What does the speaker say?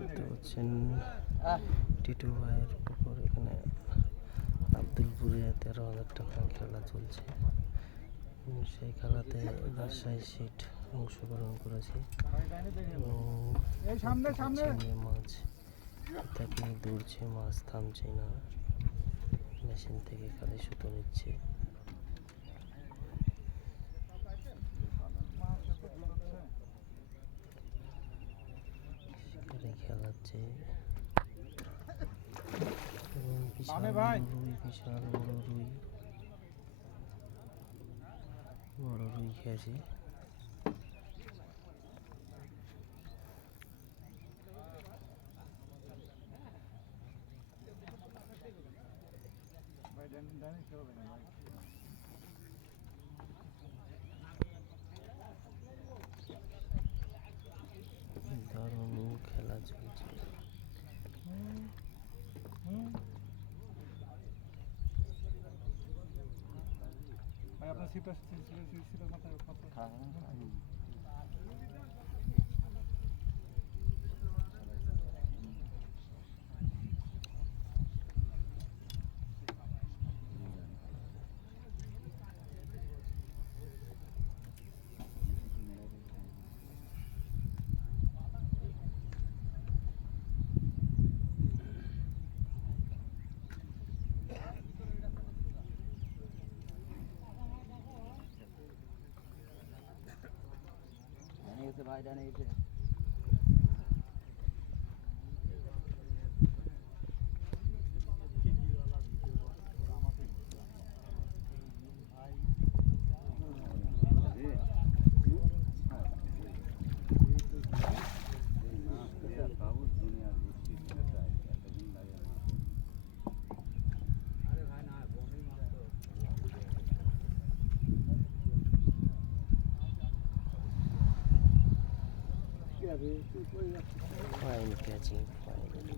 দেখতে পাচ্ছেন টিটু ভাইয়ের পুকুর এখানে আব্দুলপুরে তেরো হাজার টাকা খেলা চলছে। সেই খেলাতে রাজশাহী সিট অংশগ্রহণ করেছে। মাছ তাকে দৌড়ছে মাছ থামছে না। মেশিন থেকে খালি সুতো নিচ্ছে। খেলাচ্ছে এবং বিশাল বামে ভাই। বড় রুই বিশাল বড় রুই বড় রুই খেয়েছে ভাই ডাইনিং ডাইনিং খেলবে না ভাই ভাই আপনার সিটটা সিটের sa bahay dyan 欢迎你别进欢迎你